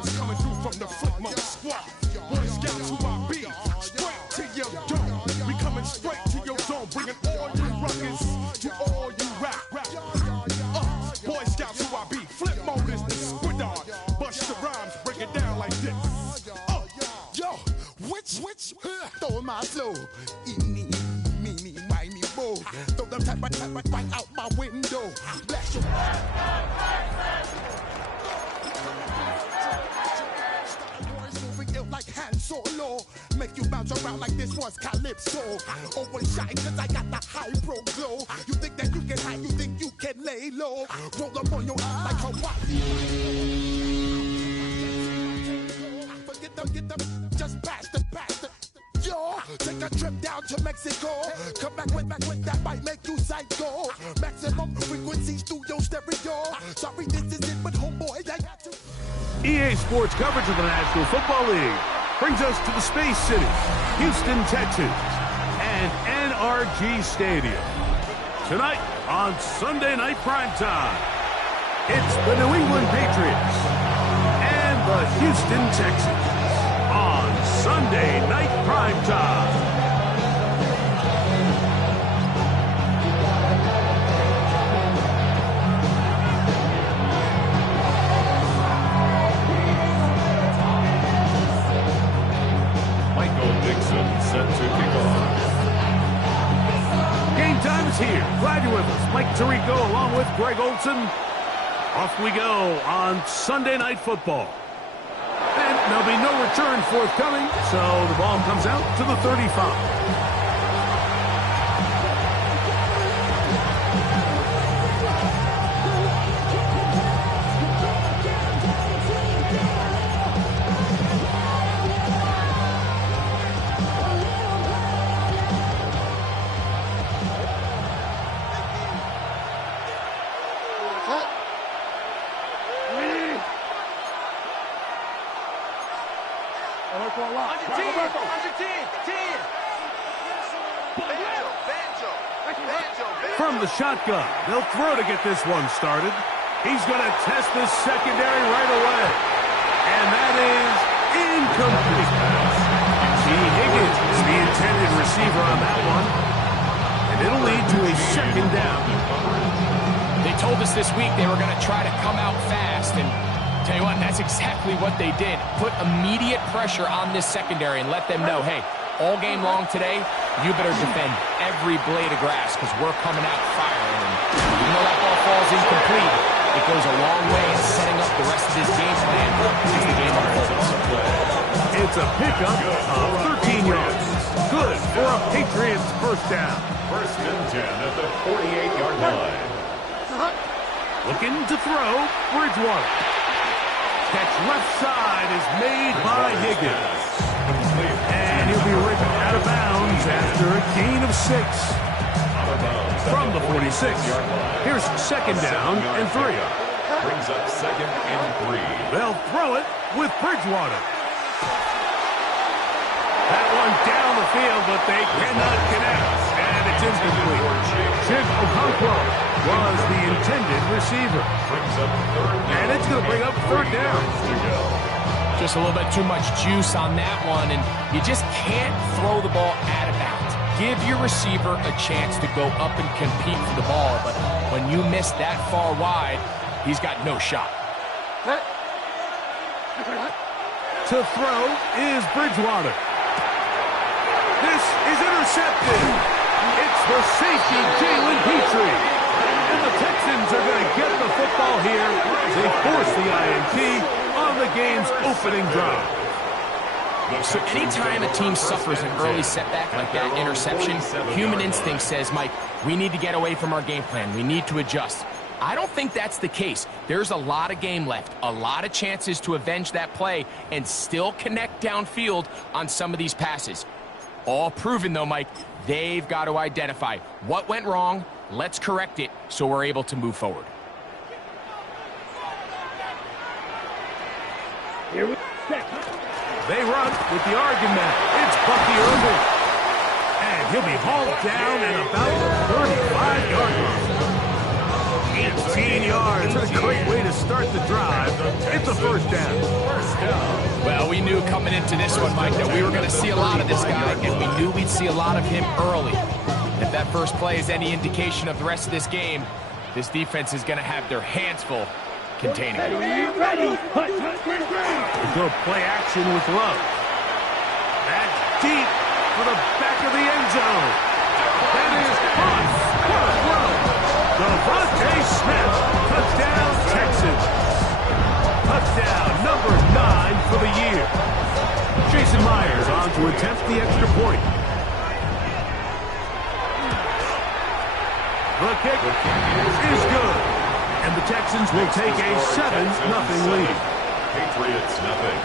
rhymes coming through from the footmonk squad. Boy Scouts who I be, straight to your dome. We coming straight to your dome, bringing all you ruckus to all you rap. Boy Scouts who I be, flip mode is the squid art. Bust the rhymes, break it down like this. Yo, which, throw my flow. Eeny, meeny, miny, mo. Throw them type right out my window. Blast your like Han Solo, make you bounce around like this was Calypso. Always shine cause I got the high pro glow. You think that you can hide, you think you can lay low. Roll up on your eye like Hawaii. Forget them, just pass the. Yo, take a trip down to Mexico. Come back with that might make you psycho. Maximum frequency studio stereo. Sorry, this is it, but homeboy, I got to. EA Sports coverage of the National Football League brings us to the Space City, Houston, Texas, and NRG Stadium. Tonight on Sunday Night Primetime, it's the New England Patriots and the Houston Texans on Sunday Night Primetime. Set to kick off. Game time is here. Glad you're with us. Mike Tirico along with Greg Olson. Off we go on Sunday Night Football. And there'll be no return forthcoming, so the ball comes out to the 35. From the shotgun, they'll throw to get this one started. He's going to test the secondary right away. And that is incomplete. T. Higgins is the intended receiver on that one. And it'll lead to a second down. They told us this week they were going to try to come out fast. And tell you what, that's exactly what they did. Put immediate pressure on this secondary and let them know, hey, all game long today, you better defend every blade of grass because we're coming out firing. And even though that ball falls incomplete, it goes a long way in setting up the rest of this game plan as the game unfolds. It's a pickup of 13 yards. Good for a Patriots first down. First and 10 at the 48-yard line. Looking to throw, Bridgewater. Catch left side is made by Higgins. And he'll be ripped out of bounds after a gain of 6. From the 46. Here's second down and 3. Brings up second and 3. They'll throw it with Bridgewater. That one down the field, but they cannot connect. And it's incomplete. Chig Okonkwo was the intended receiver. And it's going to bring up third down. Just a little bit too much juice on that one, and you just can't throw the ball out of bounds. Give your receiver a chance to go up and compete for the ball, but when you miss that far wide, he's got no shot. To throw is Bridgewater. This is intercepted. It's the safety, Jalen Petrie. And the Texans are going to get the football here as they force the INT on the game's opening drive. So anytime a team suffers an early setback like that interception, human instinct says, Mike, we need to get away from our game plan. We need to adjust. I don't think that's the case. There's a lot of game left, a lot of chances to avenge that play and still connect downfield on some of these passes. All proven, though, Mike, they've got to identify what went wrong, let's correct it so we're able to move forward. Here we go. They run with the argument. It's Bucky Irving. And he'll be hauled down at about the 35-yard line. 18 yards. That's a great way to start the drive. It's a first down. Well, we knew coming into this one, Mike, that we were going to see a lot of this guy, and we knew we'd see a lot of him early. If that first play is any indication of the rest of this game, this defense is going to have their hands full containing it. Go play action with Love. That's deep for the back of the end zone. That is caught. What a throw. Devontae Smith. Touchdown, Texans. Touchdown number 9 for the year. Jason Myers on to attempt the extra point. The kick is good. And the Texans will take a 7-0 lead. Patriots nothing.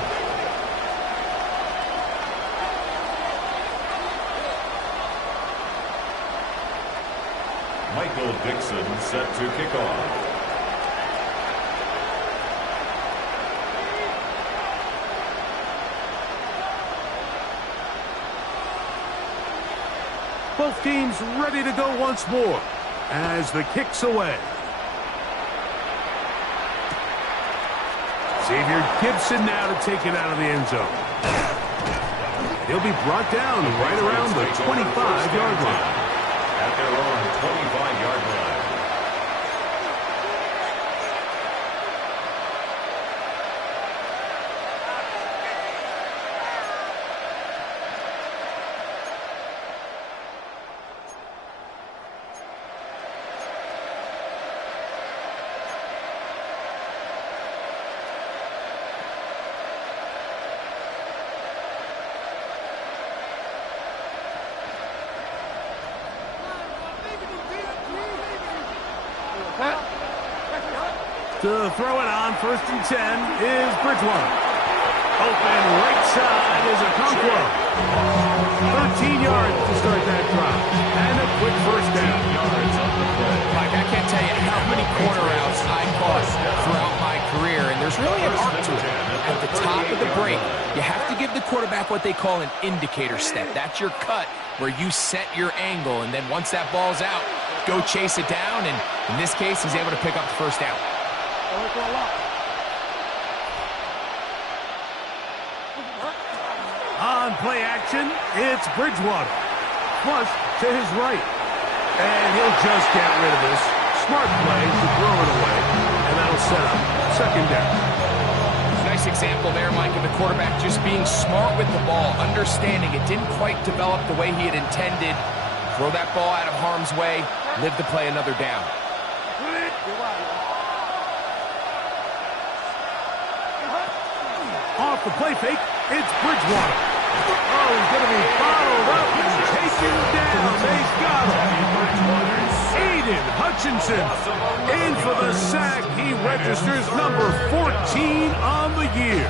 Michael Dixon set to kick off. Both teams ready to go once more as the kick's away. Xavier Gibson now to take it out of the end zone. He'll be brought down right around the 25-yard line. At their own 25-yard line. To throw it on 1st and 10 is Bridgewater. Open right side is Okonkwo. 13 yards to start that drive. And a quick first down. Mike, I can't tell you how many corner routes I caught throughout my career, and there's really an art to it. At the top of the break, you have to give the quarterback what they call an indicator step. That's your cut where you set your angle, and then once that ball's out, go chase it down, and in this case, he's able to pick up the first down. On play action, it's Bridgewater. Flush to his right. And he'll just get rid of this. Smart play to throw it away. And that'll set up 2nd down. Nice example there, Mike, of the quarterback just being smart with the ball, understanding it didn't quite develop the way he had intended. Throw that ball out of harm's way, live to play another down. Off the play fake, it's Bridgewater. Oh, he's going to be bottled up and taken down. They've got him. Aiden Hutchinson in for the sack. He registers number 14 on the year.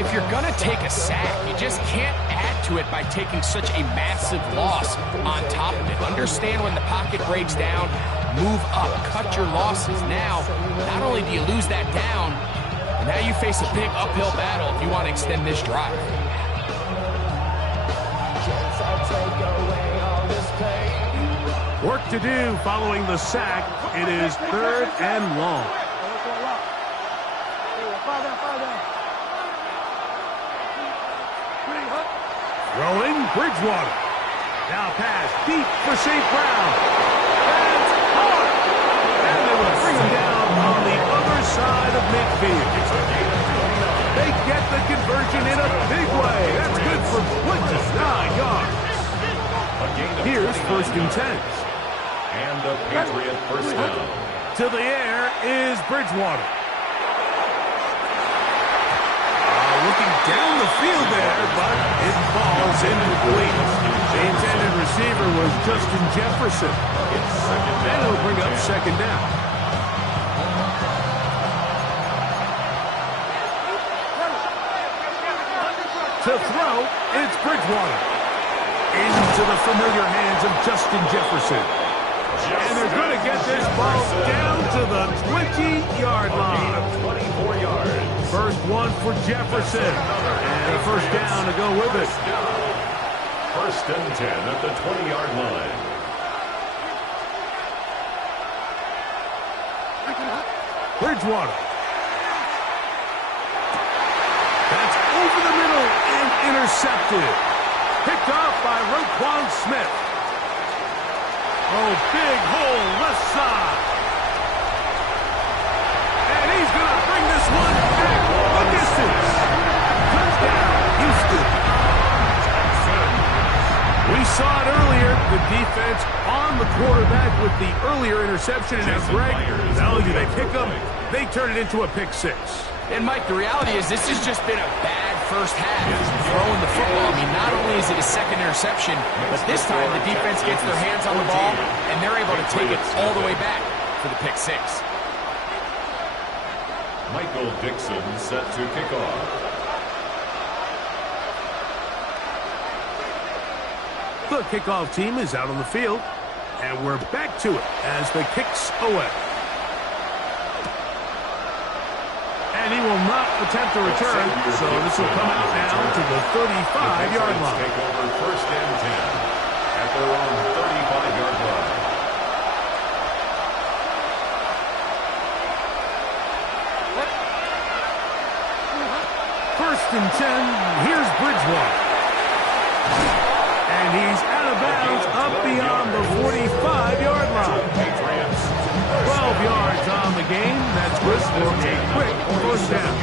If you're going to take a sack, you just can't add to it by taking such a massive loss on top of it. Understand when the pocket breaks down, move up, cut your losses. Now, not only do you lose that down, now you face a big uphill battle if you want to extend this drive. Work to do following the sack. It is 3rd and long. Throwing Bridgewater. Now pass deep for St. Brown. That's hard. And they will bring him down on the other side of midfield. They get the conversion in a big way. That's good for 29 yards. Here's 1st and 10. And the Patriot first down. To the air is Bridgewater. Looking down the field there, but it falls incomplete. The intended receiver was Justin Jefferson. And it'll bring up 2nd down. To throw, it's Bridgewater. Into the familiar hands of Justin Jefferson. And they're going to get this ball down to the 20-yard line. 24 yards. First one for Jefferson. And a first down to go with it. 1st and 10 at the 20-yard line. Bridgewater. intercepted. Picked off by Roquan Smith. Oh, big hole left side. And he's going to bring this one back the distance. Touchdown, Houston. We saw it earlier, the defense on the quarterback with the earlier interception. And as Greg tells you, they pick them, they turn it into a pick six. And, Mike, the reality is this has just been a bad first half throwing the football. I mean, not only is it a second interception, but this time the defense gets their hands on the ball, and they're able to take it all the way back for the pick six. Michael Dixon set to kick off. The kickoff team is out on the field, and we're back to it as the kicks away. And he will not attempt to return, so this will come out now to the 35-yard line. Take over first and 10 at their own 35-yard line. First and 10, here's Bridgewater. And he's out of bounds up beyond the 45-yard line. 12 yards on the game. That's good for a quick first down.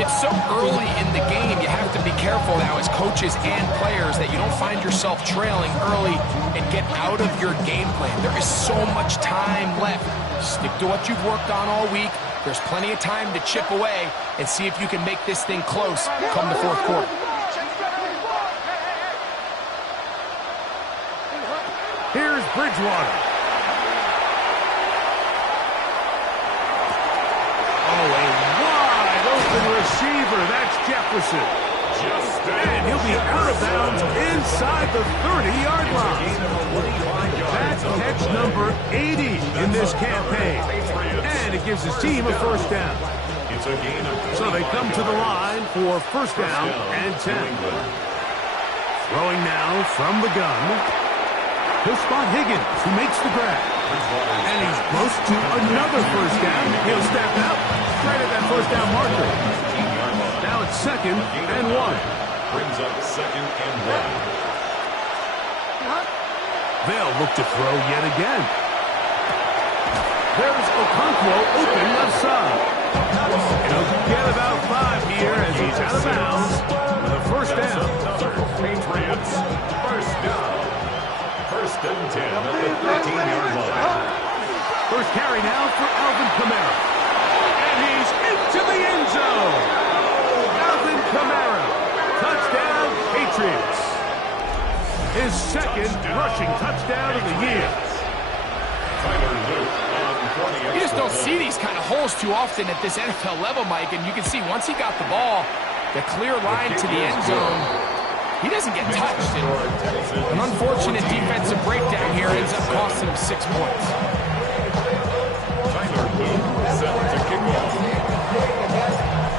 It's so early in the game, you have to be careful now as coaches and players that you don't find yourself trailing early and get out of your game plan. There is so much time left. Stick to what you've worked on all week. There's plenty of time to chip away and see if you can make this thing close come the fourth quarter. Here's Bridgewater. Oh, a wide open receiver. That's Jefferson. And he'll be out of bounds inside the 30-yard line. That's catch number 80 in this campaign. And it gives his team a first down. So they come to the line for first down and 10. Throwing now from the gun. He'll spot Higgins, who makes the grab. And he's close to another first down. He'll step out right at that first down marker. Now it's second and 1. Brings up second and 1. They'll look to throw yet again. There's Okonkwo open left side. He'll get about 5 here as he's out of bounds with a first down. Patriots, first down. First and 10 at the 13-yard line. First carry now for Alvin Kamara. And he's into the end zone. Alvin Kamara. Touchdown, Patriots. His second rushing touchdown of the year. You just don't see these kind of holes too often at this NFL level, Mike. And you can see once he got the ball, the clear line to the end zone, he doesn't get touched. And an unfortunate defensive breakdown here ends up costing him 6 points.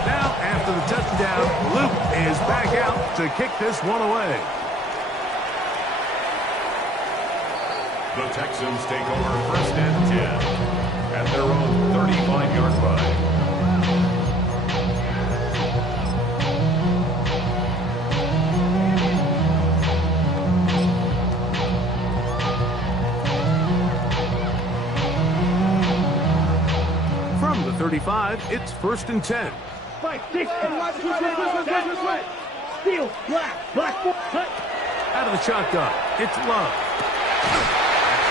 Now, after the touchdown, Luke is back out to kick this one away. The Texans take over first and 10 at their own 35-yard line. From the 35, it's first and 10. Fight, this way. Steal, black, cut. Out of the shotgun, it's Love.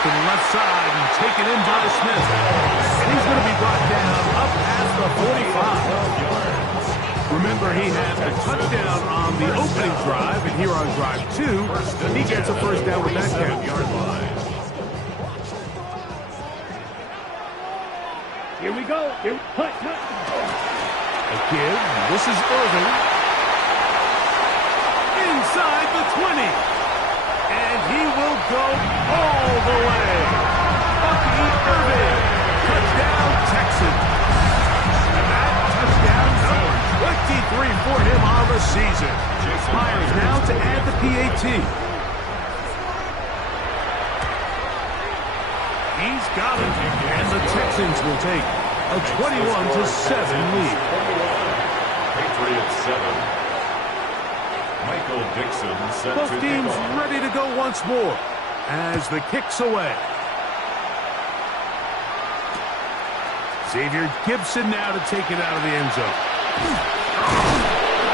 To the left side and taken in by Smith. And he's going to be brought down up past the 45. Remember, he had a touchdown on the opening drive, and here on drive 2, he gets a first down with that count. Here we go. Cut. A give. This is Irving. Inside the 20. And he will go all the way. Bucky Irving. Touchdown, Texans. And that touchdown number 23 for him on the season. Myers now to add the PAT. He's got it. And the Texans will take a 21-7 lead. Patriots 7. Michael Dixon set Both to teams kick off. ready to go once more as the kick's away. Xavier Gibson now to take it out of the end zone.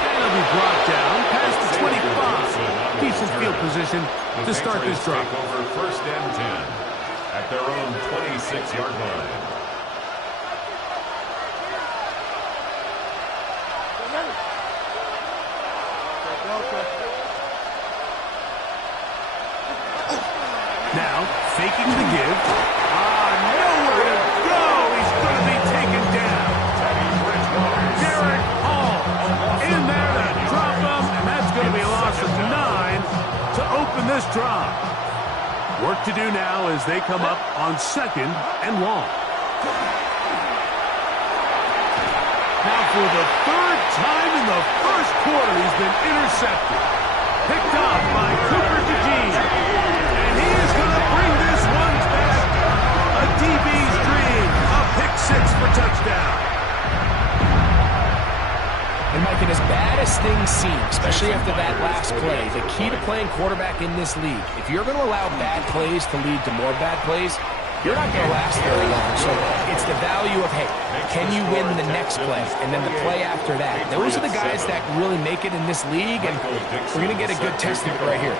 And it'll be brought down past the 25. Decent field position to start this drive. Take over first and 10 at their own 26-yard line. Now, faking the give. Nowhere to go. He's going to be taken down. Derek Hall in there to drop him, and that's going to be a loss of 9 to open this drive. Work to do now as they come up on 2nd and long. Now for the 3rd time in the first quarter, he's been intercepted. Picked off by Cooper DeJean. And he is going to bring this one back. A DB's dream. A pick 6 for touchdown. And Mike, and as bad as things seem, especially after that last play, the key to playing quarterback in this league, if you're going to allow bad plays to lead to more bad plays, you're not going to last very long. So it's the value of, hey, can you win the next play and then the play after that? Those are the guys that really make it in this league, and we're going to get a good test of it right here.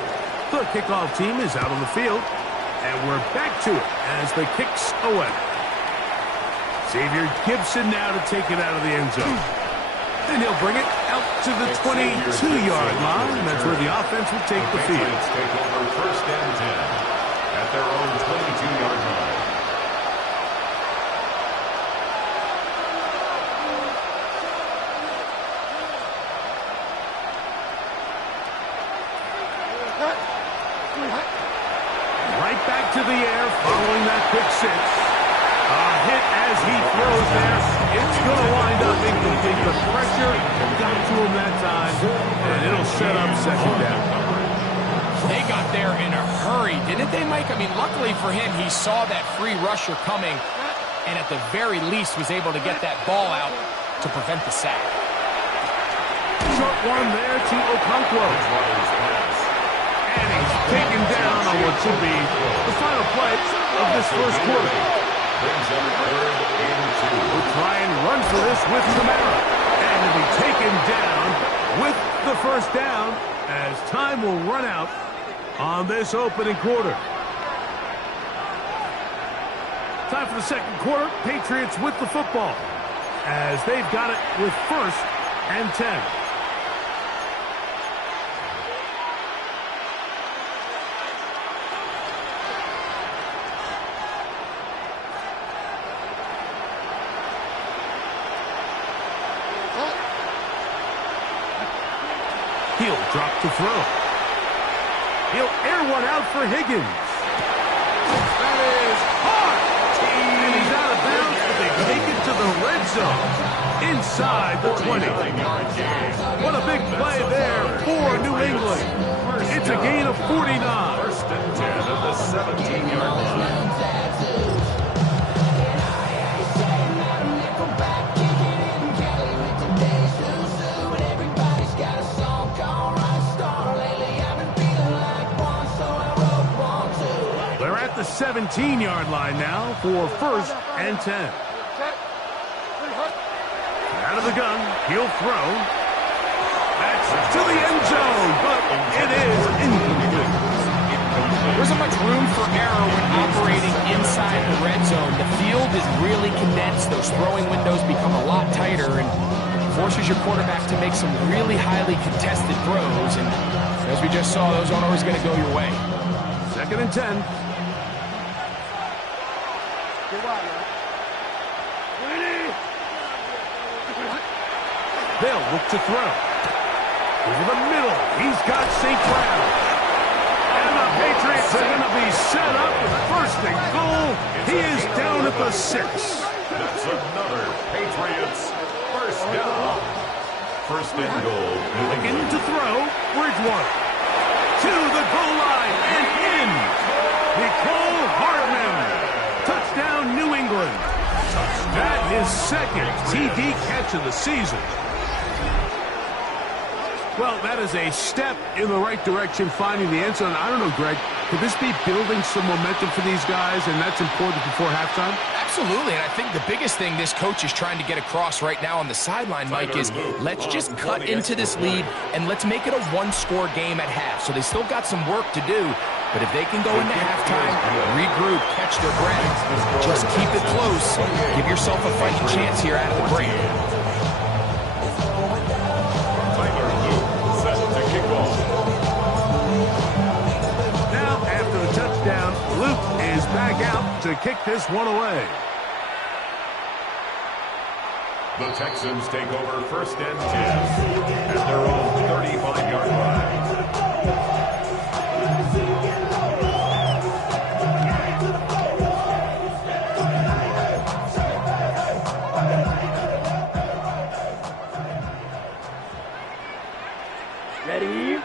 The kickoff team is out on the field, and we're back to it as the kick's away. Xavier Gibson now to take it out of the end zone. And he'll bring it out to the 22-yard line. That's where the offense will take the field. Take over first and 10 at their own 22-yard line. Right back to the air following that quick 6. A hit as he throws there. It's going to wind up incomplete. The pressure got to him that time, and it'll set up 2nd down. They got there in a hurry, didn't they, Mike? I mean, luckily for him, he saw that free rusher coming, and at the very least was able to get that ball out to prevent the sack. Short one there to Okonkwo. And he's taken down on what should be the final play of this first quarter. We'll try and run for this with Kamara. And he'll be taken down with the first down as time will run out on this opening quarter. Time for the second quarter. Patriots with the football as they've got it with 1st and 10. He'll drop to throw. He'll air one out for Higgins. That is hard. And he's out of bounds, but they take it to the red zone inside the 20. What a big play there for New England. It's a gain of 49. 1st and 10 at the 17-yard line. The 17-yard line now for 1st and 10. Out of the gun, he'll throw. That's to the end zone, but it is incomplete. There isn't much room for error when operating inside the red zone. The field is really condensed. Those throwing windows become a lot tighter and forces your quarterback to make some really highly contested throws. And as we just saw, those aren't always going to go your way. 2nd and 10. They'll look to throw. Over the middle, he's got St. Brown. And the Patriots are going to be set up with 1st and goal. He is down at the 6. That's another Patriots 1st down. 1st and goal. Looking to throw. Bridgewater. To the goal line and in. Nicole Hardman. Touchdown, New England. That is 2nd TD catch of the season. Well, that is a step in the right direction, finding the end zone. I don't know, Greg, could this be building some momentum for these guys, and that's important before halftime? Absolutely, and I think the biggest thing this coach is trying to get across right now on the sideline, Mike, is let's just cut into this lead, and let's make it a one-score game at half. So they still got some work to do, but if they can go into halftime, regroup, catch their breath, just keep it close, give yourself a fighting chance here out of the break. Luke is back out to kick this one away. The Texans take over 1st and 10 at their own 35-yard line.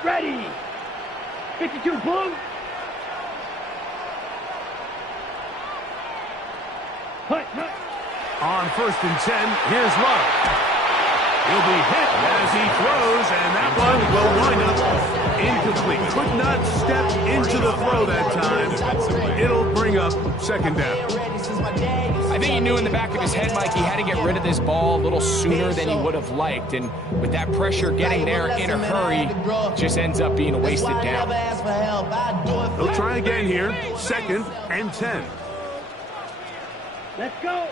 Ready. 52 blue. On 1st and 10, here's Love. He'll be hit as he throws, and that one will wind up incomplete. Could not step into the throw that time. It'll bring up 2nd down. I think he knew in the back of his head, Mike, he had to get rid of this ball a little sooner than he would have liked. And with that pressure getting there in a hurry, just ends up being a wasted down. He'll try again here, 2nd and 10. Let's go.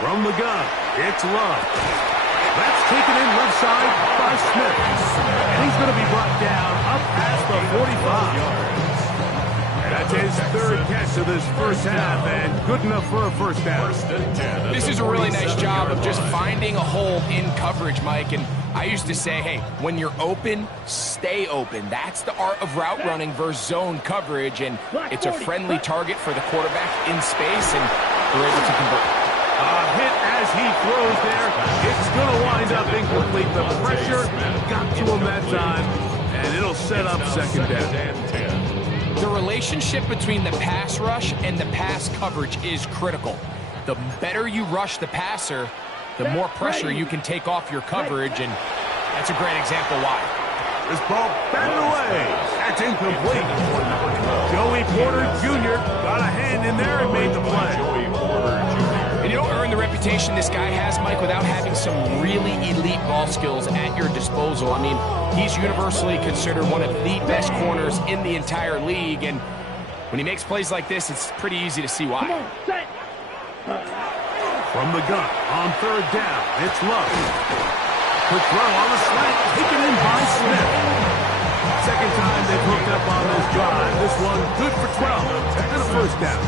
From the gun, it's Love. That's taken in left side by Smith. And he's going to be brought down up past the 45. And that's his 3rd catch of this first half, and good enough for a 1st down. This is a really nice job of just finding a hole in coverage, Mike. And I used to say, hey, when you're open, stay open. That's the art of route running versus zone coverage, and it's a friendly target for the quarterback in space, and they're able to convert. A hit as he throws there. It's going to wind up incomplete. The pressure got to him that time, and it'll set up 2nd down. The relationship between the pass rush and the pass coverage is critical. The better you rush the passer, the more pressure you can take off your coverage, and that's a great example why. This ball batted away. That's incomplete. Joey Porter Jr. got a hand in there and made the play. And you don't earn the reputation this guy has, Mike, without having some really elite ball skills at your disposal. I mean, he's universally considered one of the best corners in the entire league, and when he makes plays like this, it's pretty easy to see why. From the gun, on 3rd down, it's Love. Quick throw on the slant, taken in by Smith. 2nd time they've hooked up on this drive. This one good for 12 and a 1st down.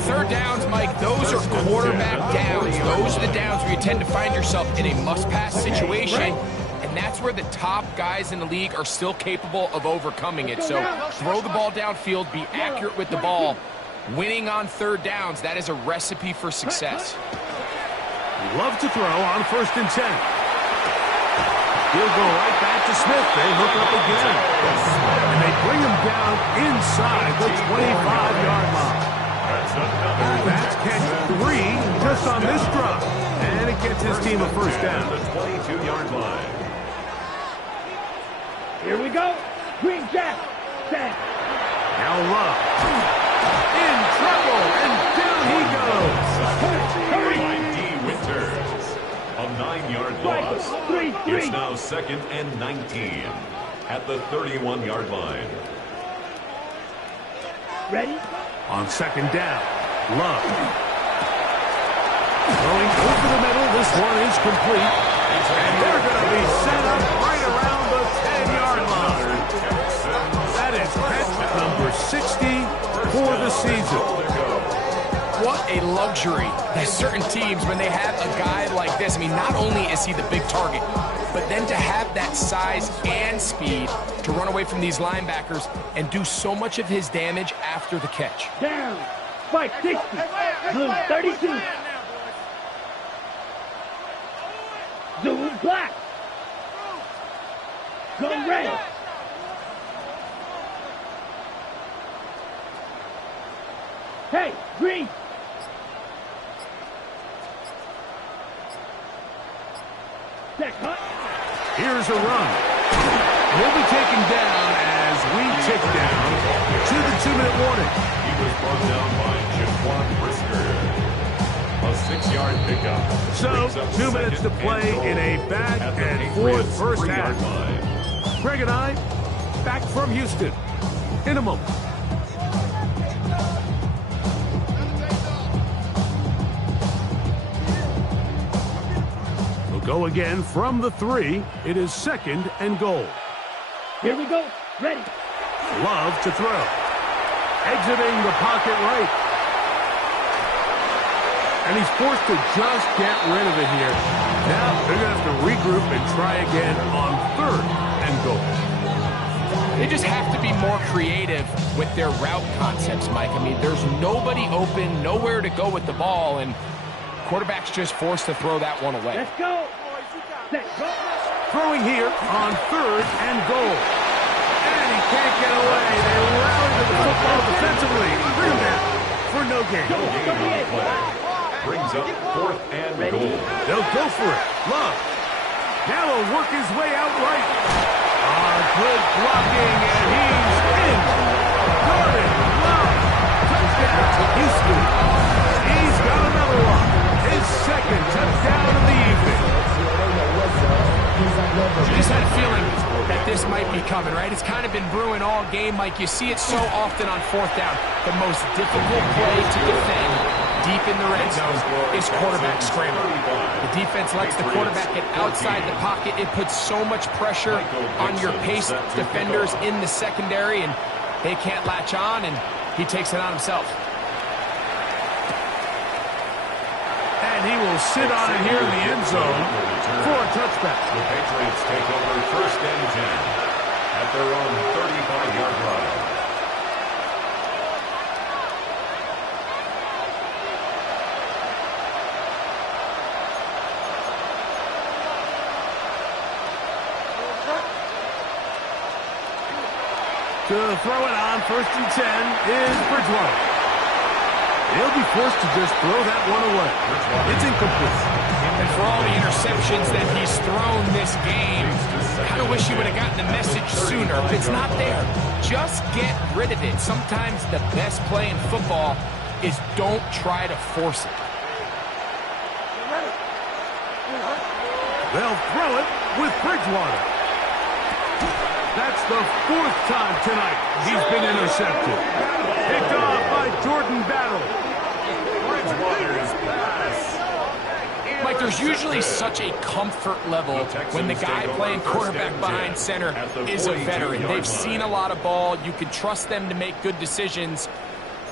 3rd downs, Mike, those are quarterback downs. Those are the downs where you tend to find yourself in a must-pass situation, and that's where the top guys in the league are still capable of overcoming it. So throw the ball downfield, be accurate with the ball. Winning on 3rd downs, that is a recipe for success. Love to throw on 1st and 10. He'll go right back to Smith. They hook up again. And they bring him down inside the 25-yard line. That's catch 3 just on this drop. And it gets his team a 1st down. The 22-yard line. Here we go. Green Jack. Set. Now Love. In trouble. And down he goes. A 9-yard loss. It's now 2nd and 19 at the 31-yard line. Ready? On 2nd down, Love. Going over the middle, this one is complete. And they're going to be set up right around the 10-yard line. That is catch number 60 for the season. What a luxury that certain teams, when they have a guy like this, I mean, not only is he the big target, but then to have that size and speed to run away from these linebackers and do so much of his damage after the catch. Down. Spike 60. Blue 32. Zoom black. Go red. Hey, green. Here's a run. He'll be taken down as we tick down to the 2-minute warning. He was brought down by Jaquan Brisker. A 6-yard pickup. So, 2 minutes to play in a back-and-forth first half. Greg and I, back from Houston in a moment. We'll go again from the 3. It is 2nd and goal. Here we go. Ready. Love to throw. Exiting the pocket right. And he's forced to just get rid of it here. Now they're going to have to regroup and try again on 3rd and goal. They just have to be more creative with their route concepts, Mike. I mean, there's nobody open, nowhere to go with the ball, and quarterback's just forced to throw that one away. Let's go. Let's go. Throwing here on 3rd and goal. And he can't get away. They rally to the football defensively. Bring him down for no gain. Brings up 4th and goal. They'll go for it. Love. Now he'll work his way out right. Good blocking, and he's in. Gordon, Love. Touchdown, Houston. He's got another one. His 2nd touchdown of the evening. You just had a feeling that this might be coming, right? It's kind of been brewing all game, Mike. You see it so often on 4th down. The most difficult play to defend deep in the red zone is quarterback scramble. The defense lets the quarterback get outside the pocket. It puts so much pressure on your pace defenders in the secondary, and they can't latch on, and he takes it on himself. And he will sit on it here in the end zone for a touchback. The Patriots take over 1st and 10 at their own 35-yard line. To throw it on 1st and 10 is Bridgewater. He'll be forced to just throw that one away. It's incomplete. And for all the interceptions that he's thrown this game, I kind of wish he would have gotten the message sooner. If it's not there, just get rid of it. Sometimes the best play in football is don't try to force it. They'll throw it with Bridgewater. That's the 4th time tonight he's been intercepted. Picked off by Jordan Battle. Bridgewater's pass. Mike, there's usually such a comfort level when the guy playing quarterback behind center is a veteran. They've seen a lot of ball. You can trust them to make good decisions.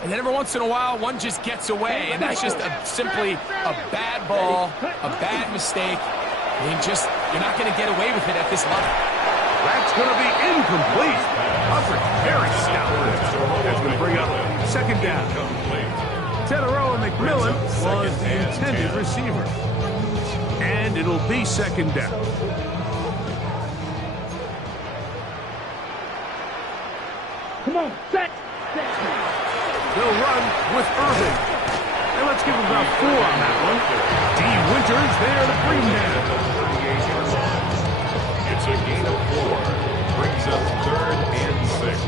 And then every once in a while, one just gets away, and that's just simply a bad ball, a bad mistake. You're not going to get away with it at this level. That's going to be incomplete. Hubbard, very stout. That's going to bring up 2nd down. Tedero and McMillan was the intended receiver. And it'll be 2nd down. Come on, set. They'll run with Irving. And let's give him about 4 on that one. D. Winters there to bring down. It's a gain of 4. Brings up 3rd and 6.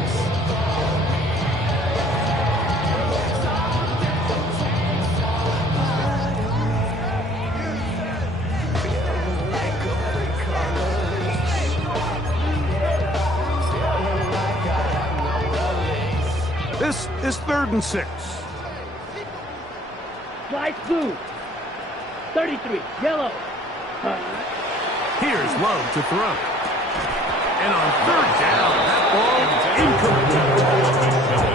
This is 3rd and 6. Light blue. 33. Yellow. Here's Love to throw. And on 3rd down, that ball incomplete.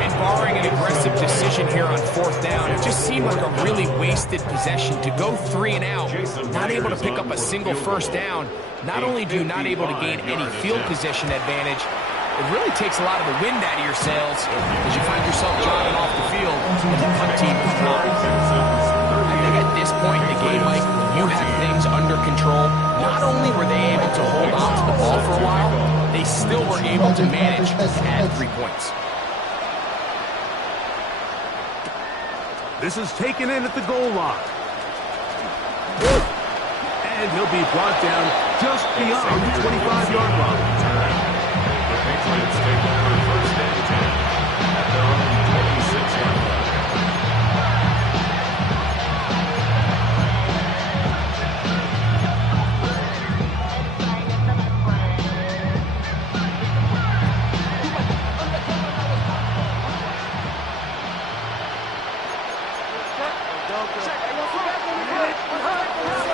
And barring an aggressive decision here on 4th down, it just seemed like a really wasted possession to go 3 and out, not able to pick up a single 1st down. Not only do you not able to gain any field position advantage, it really takes a lot of the wind out of your sails as you find yourself jogging off the field and the punt team is not. I think at this point in the game, Mike, when you have things under control, not only were they able to hold on to the ball for a while, they still were able to manage to add 3 points. This is taken in at the goal line. And he'll be brought down just beyond the 25-yard line. The Patriots take over first and 10 at their own 26-yard line.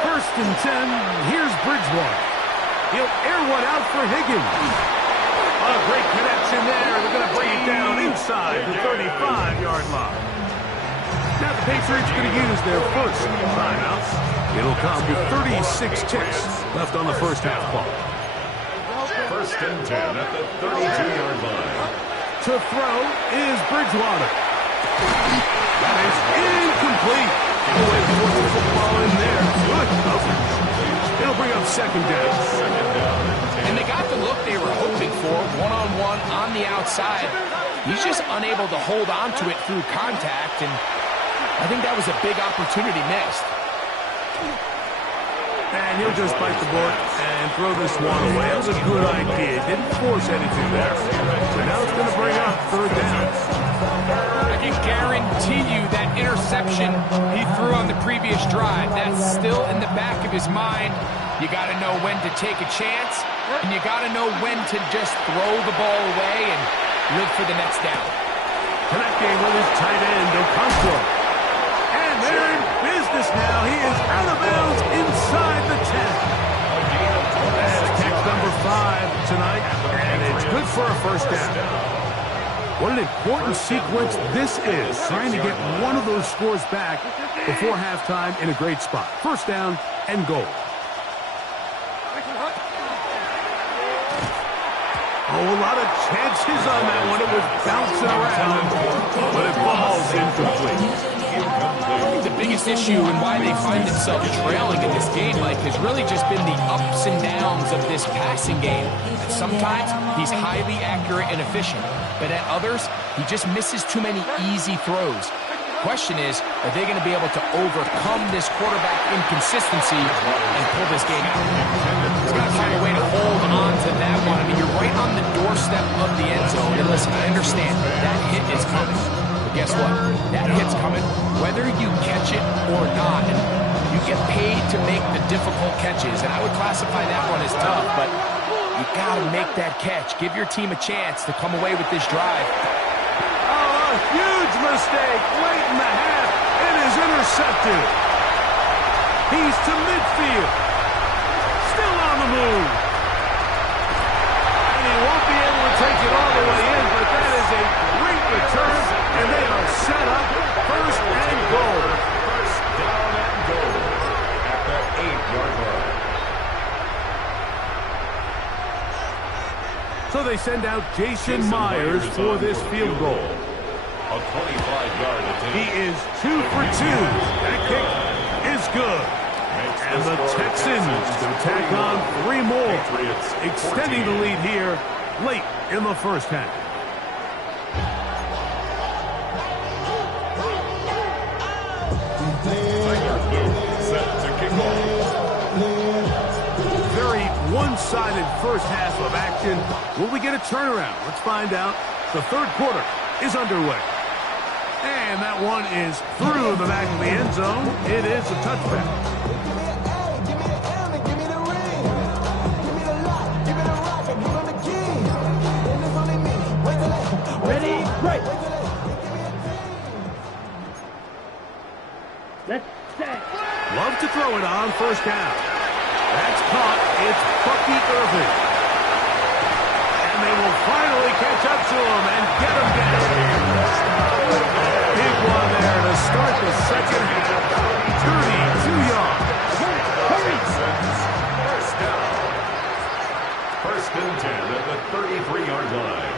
First and 10, here's Bridgewater. He'll air one out for Higgins. A great connection there. They're going to bring it down inside the 35-yard line. Now the Patriots are going to use their first timeout. It'll come with 36 ticks left on the first half clock. First and 10 at the 32-yard line. To throw is Bridgewater. That is incomplete. Away to force the football in there. Good coverage. It'll bring up second down. And they got the look they were hoping for, one-on-one on the outside. He's just unable to hold on to it through contact, and I think that was a big opportunity missed. And he'll just bite the bullet and throw this one away. That was a good idea. Didn't force anything there. So now it's going to bring up third down. I can guarantee you that interception he threw on the previous drive, that's still in the back of his mind. You got to know when to take a chance, and you got to know when to just throw the ball away and live for the next down. Connecting with his tight end, Okonkwo. And they're in business now. He is out of bounds inside the 10. That's catch number 5 tonight, and it's good for a first down. What an important sequence this is, trying to get one of those scores back before halftime in a great spot. First down and goal. Oh, a lot of chances on that one. It was bouncing around, but it falls incomplete. The biggest issue and why they find themselves trailing in this game, Mike, has really just been the ups and downs of this passing game. Sometimes he's highly accurate and efficient, but at others, he just misses too many easy throws. The question is, are they going to be able to overcome this quarterback inconsistency and pull this game out? He's got to find a way to hold on to that one. I mean, you're right on the doorstep of the end zone. And listen, I understand that hit is coming. But guess what? That hit's coming whether you catch it or not. And you get paid to make the difficult catches. And I would classify that one as tough, but you got to make that catch. Give your team a chance to come away with this drive. Oh, a huge mistake late in the half. It is intercepted. He's to midfield. Still on the move. And he won't be able to take it all the way in, but that is a great return, and they are set up first and goal. First down and goal at the 8-yard line. So they send out Jason Myers for this field goal. A 25-yard attempt. He is 2 for 2. That kick is good. And the Texans can tack on 3 more, extending the lead here late in the first half. Set to kick off. Very one-sided first half of action. Will we get a turnaround? Let's find out. The third quarter is underway. And that one is through the back of the end zone. It is a touchback. Ready, break. Let's set. Love to throw it on first down. That's caught. It's Bucky Irving. And they will finally catch up to him and get him down. Big one there to start the second half. 32 yards. Hurry. First down. First and 10 at the 33-yard line.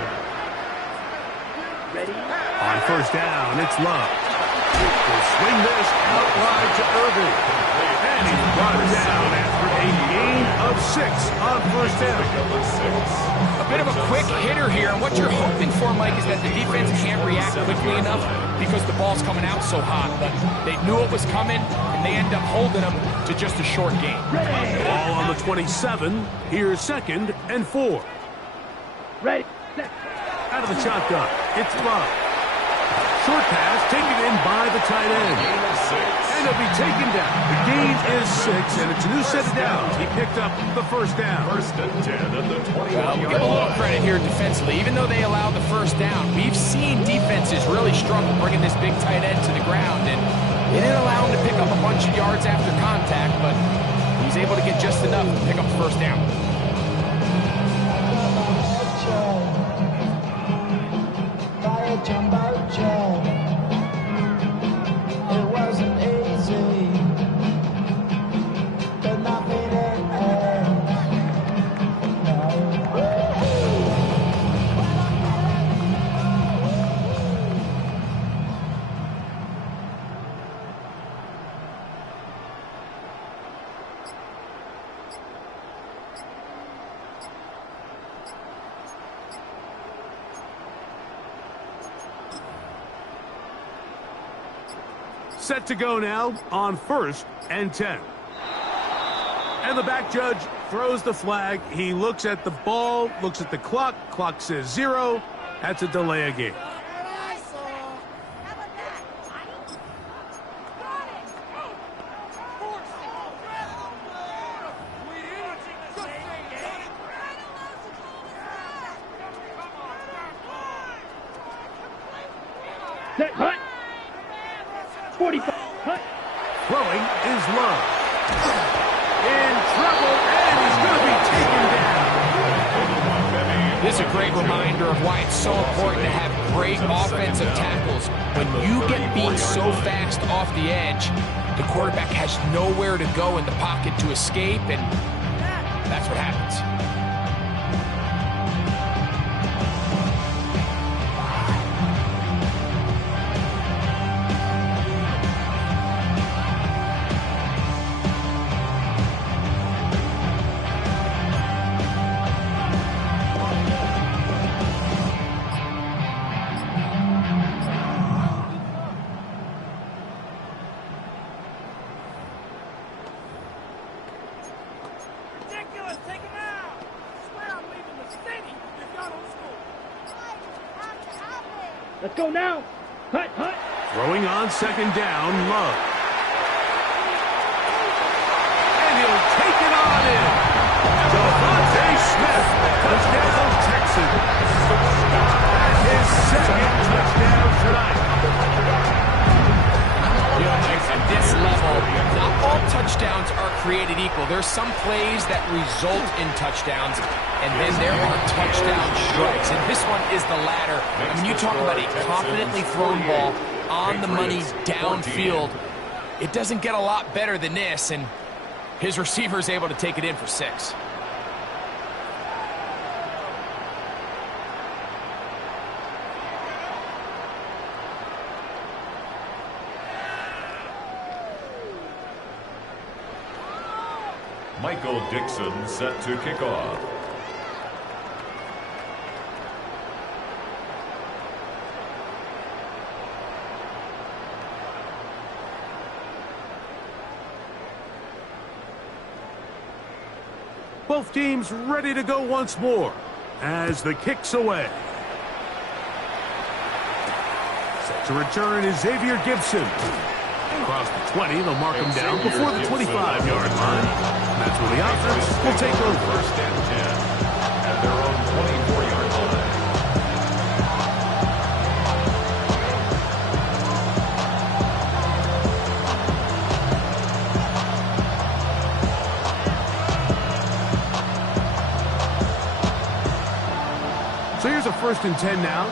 Ready. On first down, it's Love. He'll swing this out wide to Irving. And he's brought down after a gain of 6 on first down. A bit of a quick hitter here, and what you're hoping for, Mike, is that the defense can't react quickly enough because the ball's coming out so hot. But they knew it was coming, and they end up holding them to just a short gain. Ball on the 27. Here's 2nd and 4. Ready. Out of the shotgun. It's Love. Short pass taken in by the tight end. And it'll be taken down. The gain is 6, and it's a new set of downs. He picked up the first down. 1st and 10 at the 21-yard We'll give a little credit here defensively. Even though they allowed the first down, we've seen defenses really struggle bringing this big tight end to the ground, and it didn't allow him to pick up a bunch of yards after contact, but he's able to get just enough to pick up the first down. It wasn't easy, but nothing else. Set to go now on 1st and 10. And the back judge throws the flag. He looks at the ball, looks at the clock. Clock says 0. That's a delay of game. Set. Hut. 45. Hut. Throwing is Love. In trouble, and he's going to be taken down. This is a great reminder of why it's so important to have great offensive tackles. When you get beat so fast off the edge, the quarterback has nowhere to go in the pocket to escape, and that's what happens. Let's go now. Hut. Hut. Throwing on 2nd down, Love. And he'll take it on in. Devontae Smith, touchdown Texans. And his 2nd touchdown tonight. You know, Mike, at this level, not all touchdowns are created equal. There's some plays that result in touchdowns, and then there are touchdown strikes. And this one is the latter. I mean, you talk about a confidently thrown ball on the money downfield. It doesn't get a lot better than this, and his receiver is able to take it in for 6. Michael Dixon set to kick off. Both teams ready to go once more as the kick's away. Set to return is Xavier Gibson. Across the 20, they'll mark him down before the 25-yard line. That's where the offense will take over. 1st and 10 at their own 24-yard line. So here's a 1st and 10 now.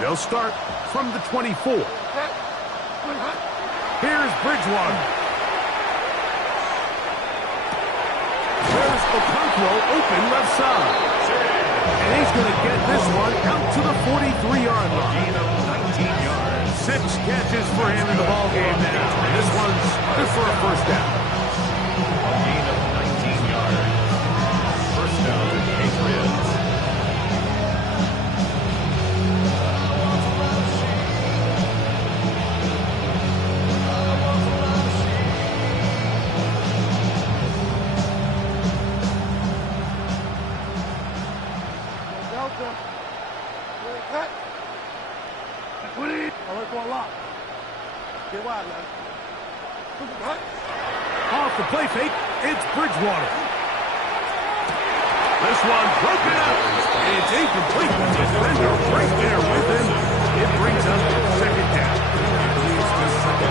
They'll start from the 24. Here's Bridgewater. There's Okonkwo open left side. And he's going to get this one out to the 43-yard line. Gain of 19 yards. 6 catches for him in the ballgame now. And this one's good for a 1st down. A gain of 19 yards. 1st down Off the play fake, it's Bridgewater. This one broken up. It's incomplete. Defender right there with him. It brings up second down.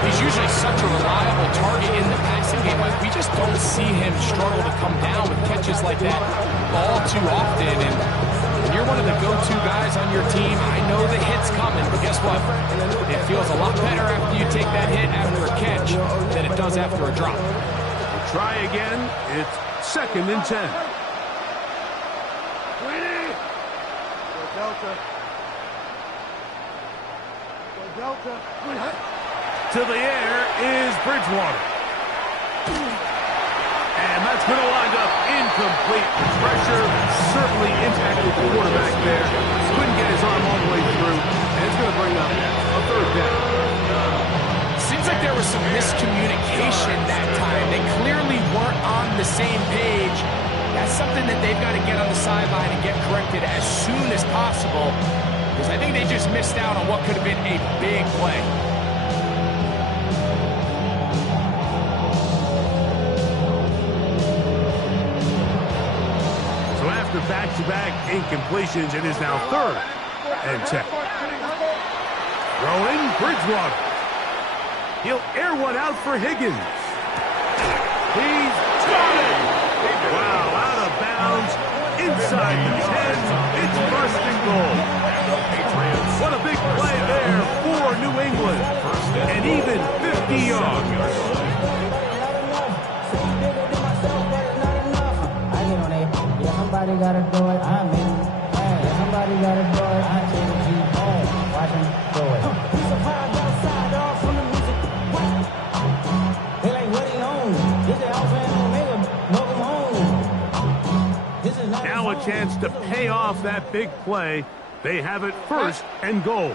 He's usually such a reliable target in the passing game, but we just don't see him struggle to come down with catches like that all too often. And when you're one of the go-to guys on your team, I know the hit's coming, but guess what? It feels a lot better after you take that hit after a catch than it does after a drop. We'll try again. It's 2nd and 10. To the air is Bridgewater. And that's going to wind up incomplete. Pressure certainly impacted the quarterback there. Couldn't get his arm all the way through. And it's going to bring up a 3rd down. Seems like there was some miscommunication that time. They clearly weren't on the same page. That's something that they've got to get on the sideline and get corrected as soon as possible, because I think they just missed out on what could have been a big play. So after back-to-back incompletions, it is now 3rd and 10. Throwing Bridgewater. He'll air one out for Higgins. He's got it! Wow, out of bounds, inside the 10, it's 1st and goal. What a big play there for New England, and even 50 yards. Somebody gotta do it, I'm in. Somebody gotta do it, I take a G. Watch him do it. He's a vibe outside, all from the music. They like, what he on? This is Alpha and Omega. Welcome home. This is not Now a chance to pay off that big play. They have it 1st and goal.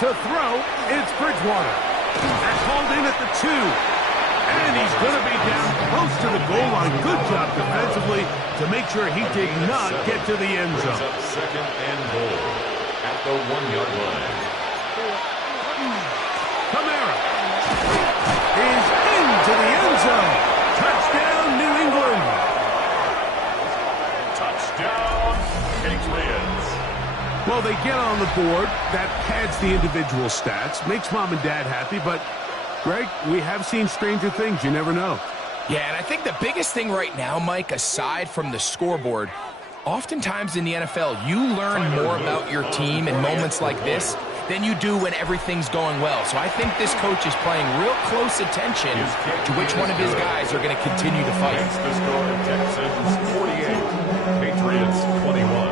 To throw, it's Bridgewater. That's hauled in at the 2. And he's going to be down close to the goal line. Good job defensively to make sure he did not get to the end zone. 2nd and goal at the 1-yard line. Kamara is into the end zone. Touchdown, New England. Touchdown, Patriots. Well, they get on the board. That pads the individual stats, makes mom and dad happy, but Greg, we have seen stranger things. You never know. Yeah, and I think the biggest thing right now, Mike, aside from the scoreboard, oftentimes in the NFL, you learn more about your team in moments like this than you do when everything's going well. So I think this coach is paying real close attention to which one of his guys are going to continue to fight. It's the score, Texans 48, Patriots 21.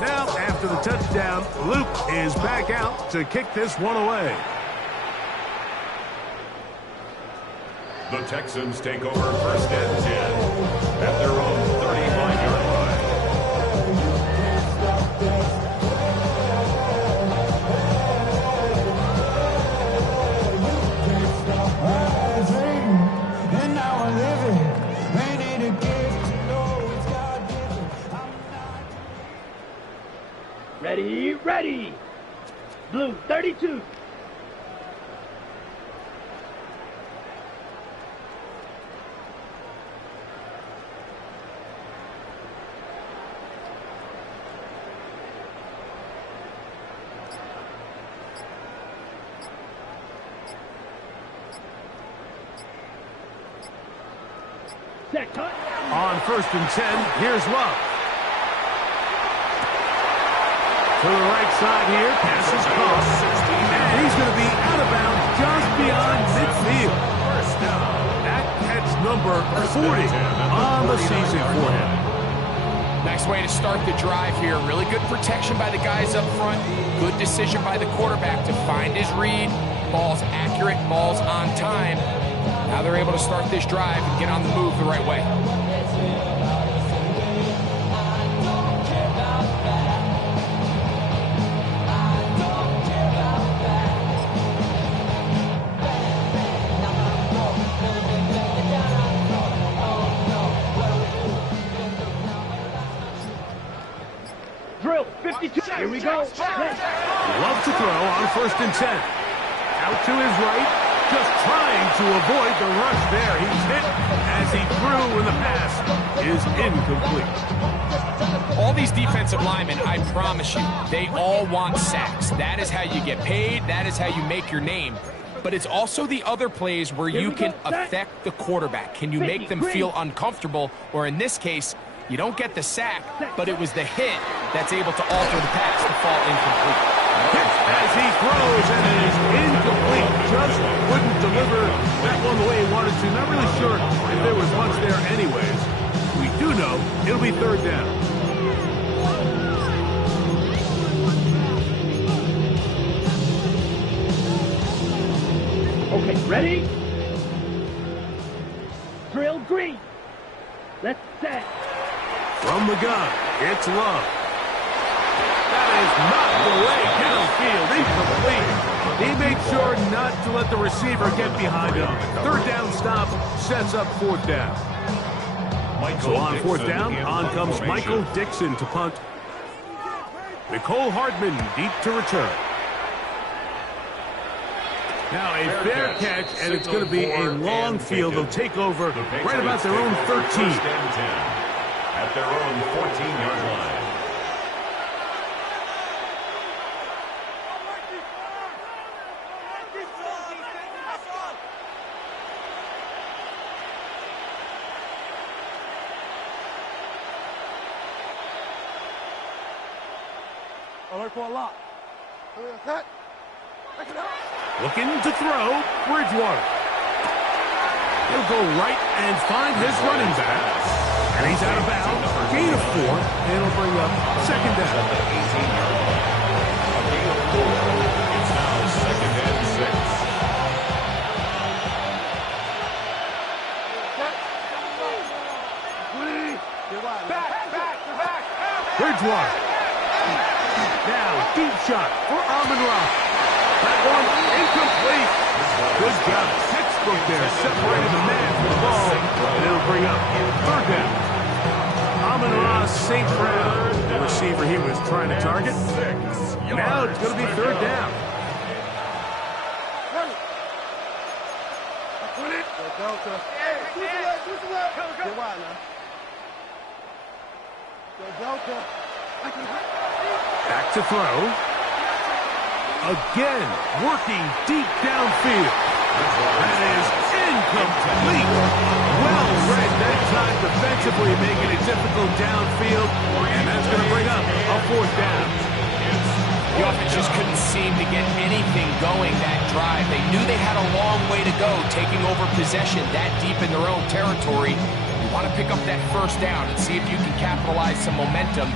Now, after the touchdown, Luke is back out to kick this one away. The Texans take over 1st and 10 at their own 35-yard line. Ready, ready. Blue 32. Set cut. On 1st and 10, here's Love. To the right side here, pass is caught. And he's going to be out of bounds just beyond midfield. That catch number 40 on the season for him. Nice way to start the drive here. Really good protection by the guys up front. Good decision by the quarterback to find his read. Ball's accurate, ball's on time. Now they're able to start this drive and get on the move the right way. Drill, 52. Here we go. Love to throw on 1st and 10. Out to his right. Just trying to avoid the rush there. He's hit as he threw, and the pass is incomplete. All these defensive linemen, I promise you, they all want sacks. That is how you get paid. That is how you make your name. But it's also the other plays where you can affect the quarterback. Can you make them feel uncomfortable? Or in this case, you don't get the sack, but it was the hit that's able to alter the pass to fall incomplete. Hit as he throws, and it is incomplete. Just wouldn't deliver that one the way he wanted to. Not really sure if there was much there anyways. We do know it'll be 3rd down. Okay, ready? Drill green. Let's set. From the gun, it's Love. That is knocked away downfield, incomplete. He made sure not to let the receiver get behind him. 3rd down stop sets up 4th down. So on 4th down, on comes Michael Dixon to punt. Nicole Hardman deep to return. Now a fair catch, and it's going to be a long field. They'll take over right about their own 13. At their own 14-yard line. Alert for a lock. Looking to throw, Bridgewater. He'll go right and find his running back. And he's out of bounds. Gain of 4, and it'll bring up 2nd down. A gain of 4. It's now 2nd and 6. Bridgewater. Now, deep shot for Amon-Ra. That one incomplete. Good job. Textbook there, separating the man from the ball, and it'll bring up 3rd down. Amon-Ra St. Brown, the receiver he was trying to target. Now it's going to be 3rd down. Back to throw. Again, working deep downfield. That is incomplete. Well read that time defensively, making it difficult downfield. And that's going to bring up a 4th down. The offense just couldn't seem to get anything going that drive. They knew they had a long way to go, taking over possession that deep in their own territory. You want to pick up that 1st down and see if you can capitalize some momentum.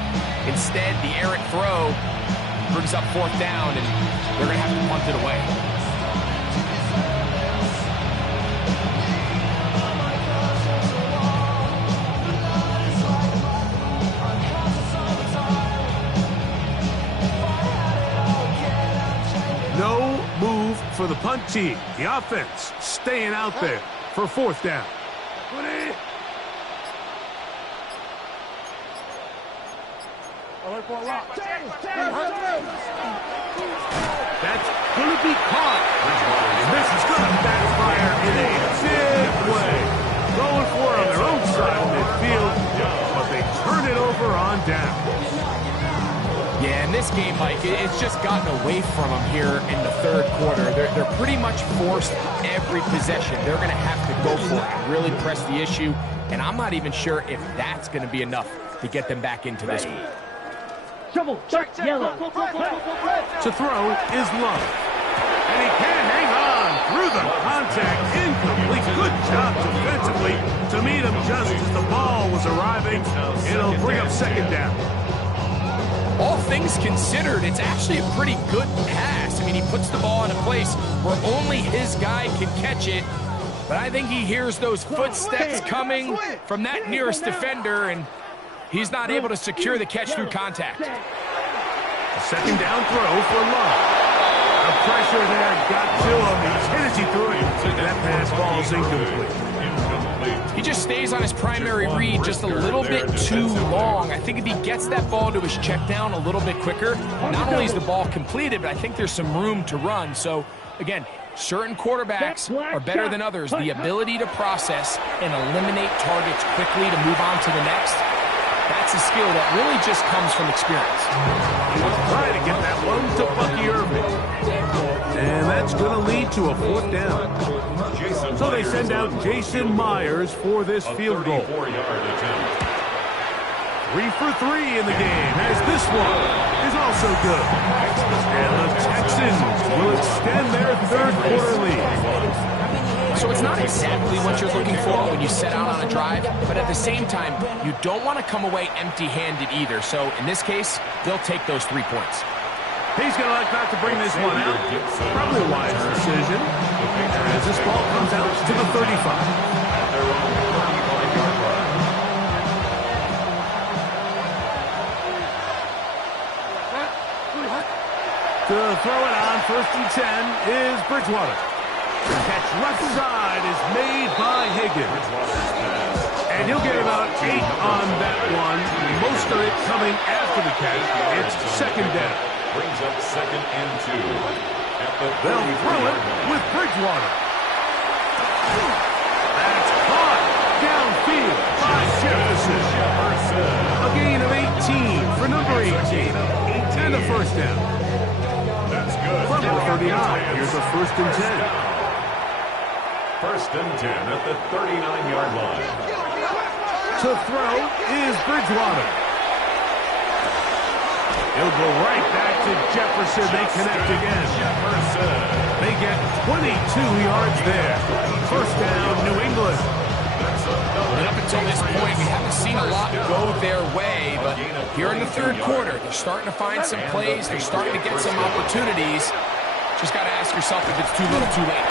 Instead, the errant throw brings up 4th down, and they're going to have to punt it away. No move for the punt team. The offense staying out there for 4th down. That's going to be caught. And this is going to backfire in a big way. Going for it on their own side of midfield, but they turn it over on down. Yeah, in this game, Mike, it's just gotten away from them here in the 3rd quarter. They're pretty much forced every possession. They're going to have to go for it and really press the issue, and I'm not even sure if that's going to be enough to get them back into this one. Trouble, start yellow. To throw is Love. And he can't hang on through the contact. Incomplete. Good job defensively to meet him just as the ball was arriving. It'll bring up 2nd down. All things considered, it's actually a pretty good pass. I mean, he puts the ball in a place where only his guy can catch it. But I think he hears those footsteps coming from that nearest defender, and he's not able to secure the catch through contact. Second down throw for Love. The pressure there got to him. He's hit as he threw it. And that pass ball is incomplete. He just stays on his primary read just a little bit too long. I think if he gets that ball to his check down a little bit quicker, not only is the ball completed, but I think there's some room to run. So, again, certain quarterbacks are better than others. The ability to process and eliminate targets quickly to move on to the next, that's a skill that really just comes from experience. He was trying to get that one to Bucky Irving. And that's going to lead to a 4th down. So they send out Jason Myers for this field goal. 3 for 3 in the game, as this one is also good. And the Texans will extend their 3rd quarter lead. So it's not exactly what you're looking for when you set out on a drive, but at the same time, you don't want to come away empty-handed either. So in this case, they'll take those 3 points. He's going to like not to bring this one out. Probably a wise decision. As this ball comes out to the 35. To throw it on 1st and 10 is Bridgewater. The catch left side is made by Higgins. And he'll get about 8 on that one. Most of it coming after the catch. It's 2nd down. Brings up 2nd and 2. They'll throw it with Bridgewater. That's caught downfield by Jefferson. A gain of 18 for number 18. And a 1st down. That's good. From the 39, here's a 1st and 10. 1st and 10 at the 39-yard line. To throw is Bridgewater. He'll go right back to Jefferson. They connect again. They get 22 yards there. 1st down, New England. And up until this point, we haven't seen a lot go their way, but here in the 3rd quarter, they're starting to find some plays. They're starting to get some opportunities. Just got to ask yourself if it's too little, too late.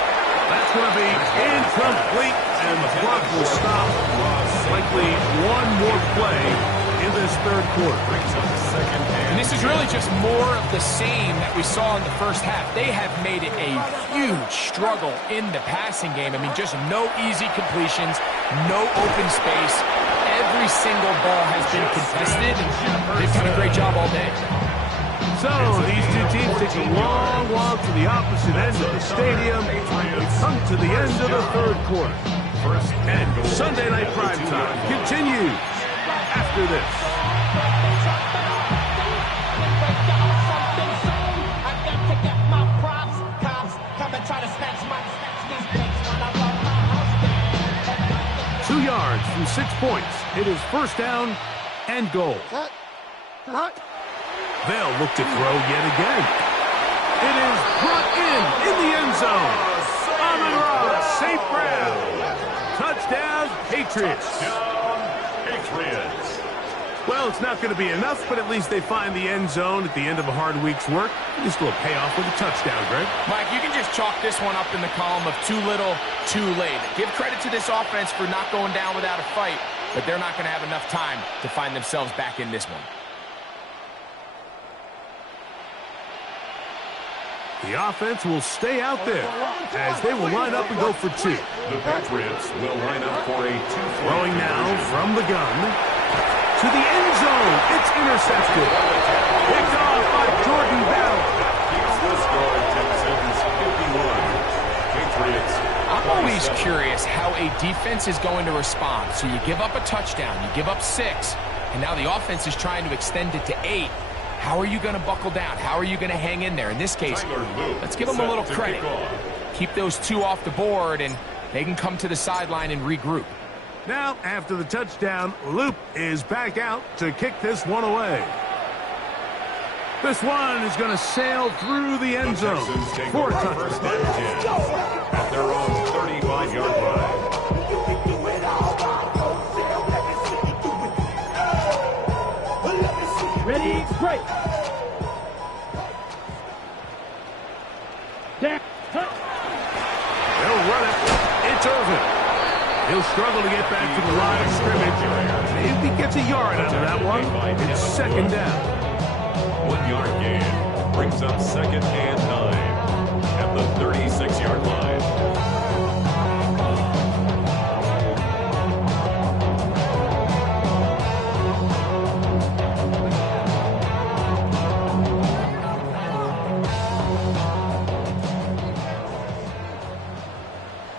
That's going to be incomplete, and the clock will stop. Likely one more play in this 3rd quarter. And this is really just more of the same that we saw in the 1st half. They have made it a huge struggle in the passing game. I mean, just no easy completions, no open space. Every single ball has been contested. They've done a great job all day. So these two teams take a long walk to the opposite end of the stadium. We come to the end of the 3rd quarter. And Sunday Night Primetime continues after this. Yards from 6 points. It is 1st down and goal. They'll look to throw yet again. It is brought in the end zone. Amon-Ra, St. Brown. Touchdown, Patriots. Well, it's not going to be enough, but at least they find the end zone at the end of a hard week's work. Just a little payoff with a touchdown, Greg. Mike, you can just chalk this one up in the column of too little, too late. Give credit to this offense for not going down without a fight, but they're not going to have enough time to find themselves back in this one. The offense will stay out there as they will line up and go for 2. The Patriots will line up for a 2. Throwing now from the gun. To the end zone. It's intercepted. Picked off by Jordan Bell. Keeps the score, Texans 51. Patriots. I'm always curious how a defense is going to respond. So you give up a touchdown, you give up 6, and now the offense is trying to extend it to 8. How are you going to buckle down? How are you going to hang in there? In this case, let's give them a little credit. Keep those 2 off the board, and they can come to the sideline and regroup. Now, after the touchdown, Loop is back out to kick this one away. This one is going to sail through the end zone for a touchdown. At their own 35-yard line. Ready, break. They'll run it. It's It's Irvin. He'll struggle to get back to the line of scrimmage. If he gets a yard out of that one, it's second down. 1 yard gain brings up 2nd and 9 at the 36-yard line.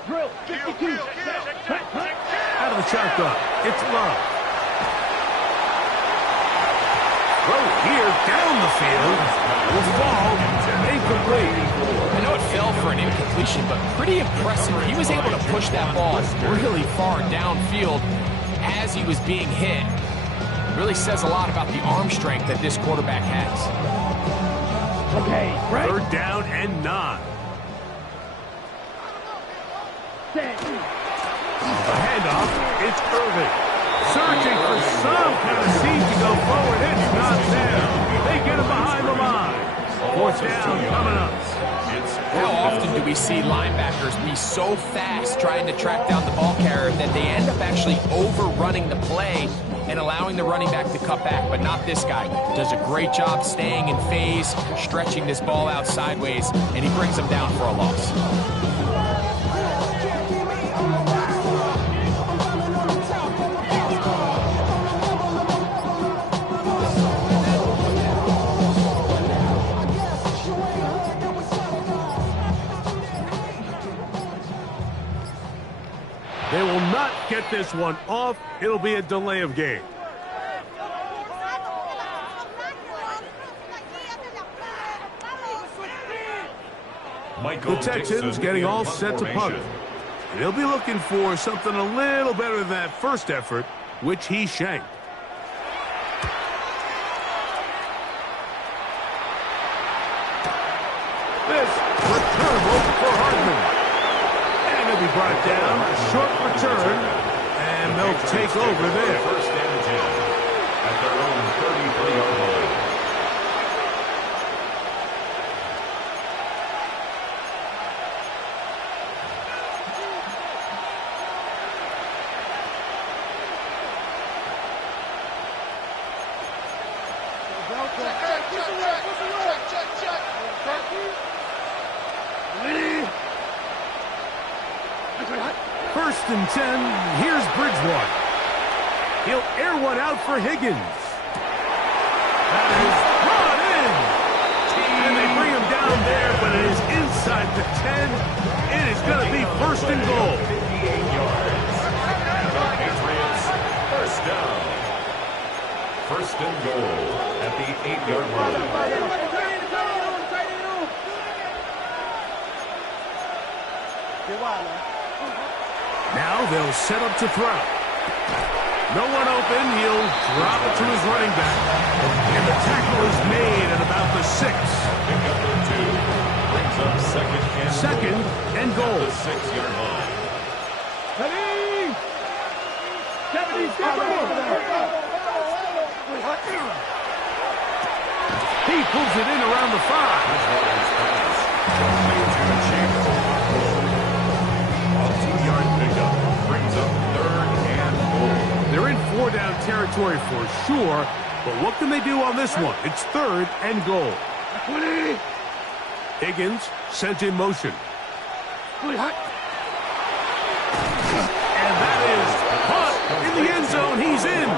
Drill, 52. Out of the shotgun. It's Love. Throw here down the field. Will fall. Incomplete. I know it fell for an incompletion, but pretty impressive. He was able to push that ball really far downfield as he was being hit. Really says a lot about the arm strength that this quarterback has. Okay, right. 3rd down and 9. Set. A handoff. It's Irvin. Searching for some kind of seam to go forward. It's not there. They get him behind the line. 4th down coming up. How often do we see linebackers be so fast trying to track down the ball carrier that they end up actually overrunning the play and allowing the running back to cut back? But not this guy. Does a great job staying in phase, stretching this ball out sideways, and he brings him down for a loss. They will not get this one off. It'll be a delay of game. The Texans getting all set to punt. They'll be looking for something a little better than that first effort, which he shanked. This returnable for Hardman. And he'll be brought down. Short return. And they'll take over there. 1st and 10 at their own 33-yard line. First and 10, here's Bridgewater. He'll air one out for Higgins. That is brought in. And they bring him down there, but it is inside the 10. It is going to be 1st and goal. 58 yards. The Patriots, 1st down. 1st and goal at the 8-yard line. Now they'll set up to throw. No one open. He'll drop it to his running back. And the tackle is made at about the 6. Pick up their 2. Brings up 2nd and goal. The 6-yard line. Ready? 77. He pulls it in around the 5. A 2-yard pickup brings up 3rd and goal. They're in 4-down territory for sure, but what can they do on this one? It's 3rd and goal. 20. Higgins sent in motion. And that is caught in the end zone. He's in.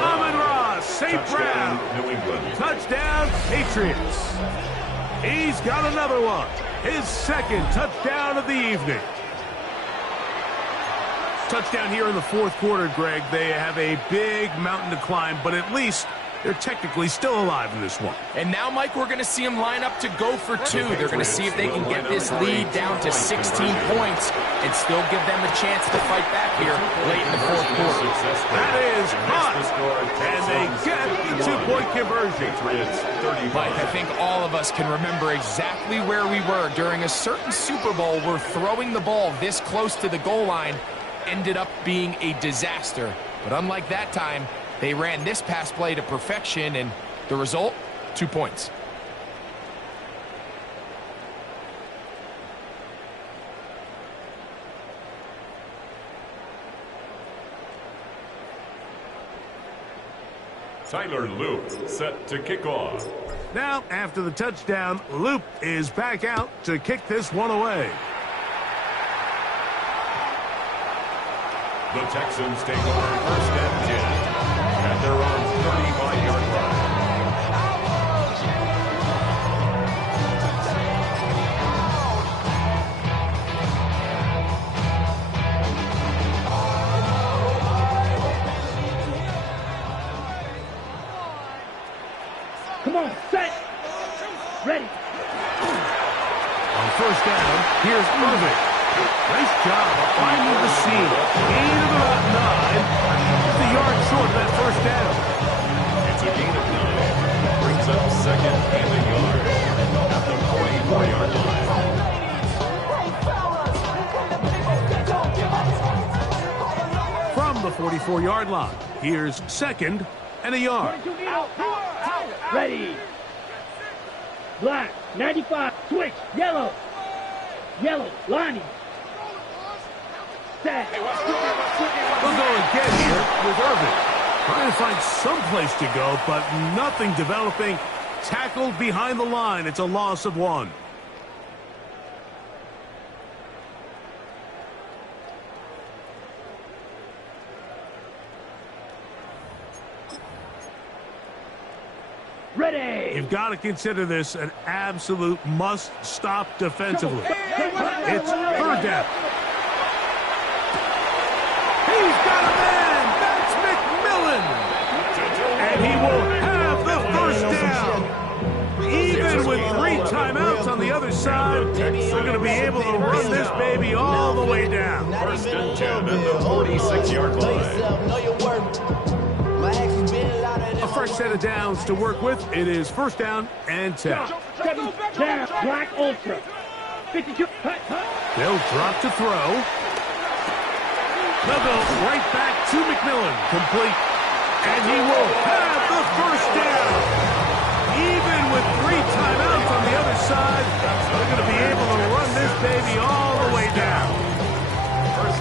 Amon-Ra, St. Brown. New England. Touchdown, Patriots. He's got another one. His 2nd touchdown of the evening. Touchdown here in the 4th quarter, Greg. They have a big mountain to climb, but at least they're technically still alive in this one. And now, Mike, we're going to see them line up to go for 2. They're going to see if they can get this lead down to 16 points and still give them a chance to fight back here late in the 4th quarter. That is caught, and they get the 2-point conversion. Mike, I think all of us can remember exactly where we were during a certain Super Bowl where throwing the ball this close to the goal line ended up being a disaster. But unlike that time, they ran this pass play to perfection, and the result, 2 points. Tyler Loop set to kick off. Now, after the touchdown, Loop is back out to kick this one away. The Texans take over first and 10 at their own 35-yard line. Come on, set. Ready. On first down, here's Irving. Nice job of finding the seam. Gain of about 9. Just a yard short of that first down. It's a gain of 9. Brings up second and a yard at the 44-yard line. From the 44-yard line, here's second and a yard. Ready. Black, 95, switch, yellow. Yellow, Lonnie. Set. They'll go again here with Irving. Trying to find some place to go, but nothing developing. Tackled behind the line. It's a loss of 1. Ready. You've got to consider this an absolute must-stop defensively. It's third down. He's got a man. That's McMillan. And he will have the first down. Even with 3 timeouts on the other side, they're going to be able to run this baby all the way down. First and 10 at the 46-yard line. A fresh set of downs to work with. It is first down and 10. 7 down, Black Ultra. 52, They'll drop to throw. They'll go right back to McMillan. Complete. And he will have the first down. Even with 3 timeouts on the other side, they're going to be able to run this baby all the way down.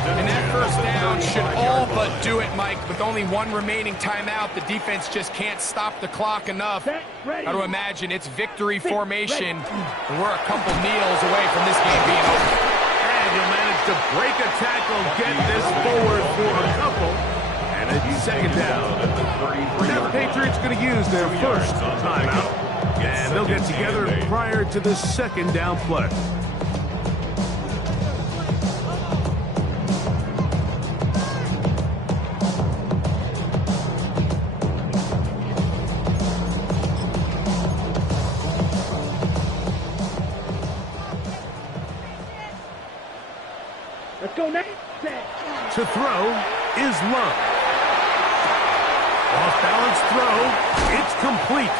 And that first down should all but do it, Mike. With only 1 remaining timeout, the defense just can't stop the clock enough. Got to imagine it's victory formation, and we're a couple kneels away from this game being over. And you'll manage to break a tackle, get this forward for a couple, and it's second down. Now the Patriots going to use their first timeout, and they'll get together prior to the second down play. let's go next. To throw is Love. Off balance throw, it's complete.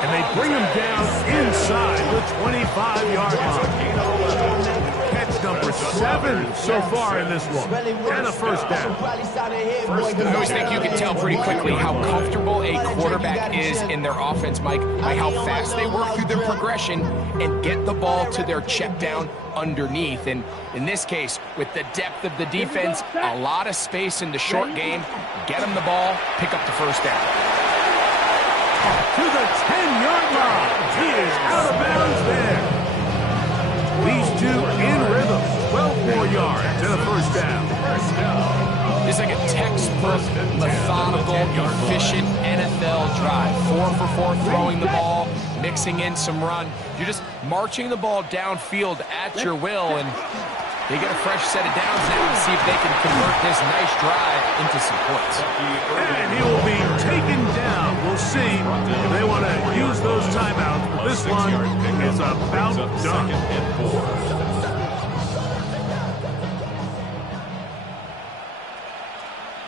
And they bring him down inside the 25-yard line. Catch number 7 so far in this one. And a first down. I always think you can tell pretty quickly how comfortable a quarterback is in their offense, Mike, by how fast they work through their progression and get the ball to their check down underneath. And in this case, with the depth of the defense, a lot of space in the short game, get them the ball, pick up the first down. To the 10-yard line. He is out of bounds there. These two in rhythm. 12 more yards and a first down. It's like a textbook, methodical, efficient NFL drive. 4 for 4 throwing the ball, mixing in some run. You're just marching the ball downfield at your will, and they get a fresh set of downs now to see if they can convert this nice drive into some points. And he will be taken down. We'll see if they want to use those timeouts. But this one is about done.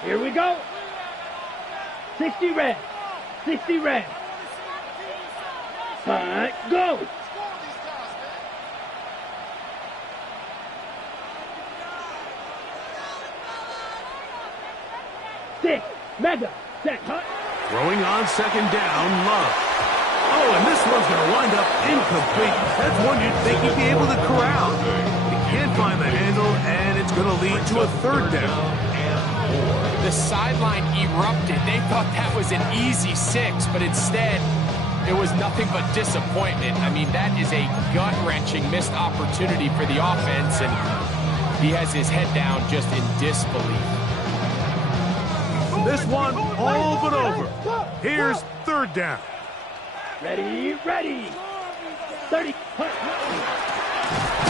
Here we go. 60 red. 60 red. Go. Six. Mega. Set. Cut. Throwing on second down, Love. Oh, and this one's going to wind up incomplete. That's one you'd think he'd be able to corral. He can't find the handle, and it's going to lead to a third down. The sideline erupted. They thought that was an easy 6, but instead, it was nothing but disappointment. I mean, that is a gut-wrenching missed opportunity for the offense, and he has his head down just in disbelief. This one all but over. Here's third down. Ready, ready. 30.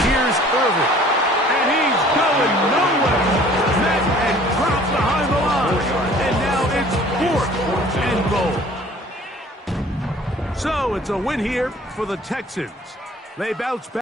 Here's Irving. And he's going nowhere. Met and dropped behind the line. And now it's 4th and goal. So it's a win here for the Texans. They bounce back.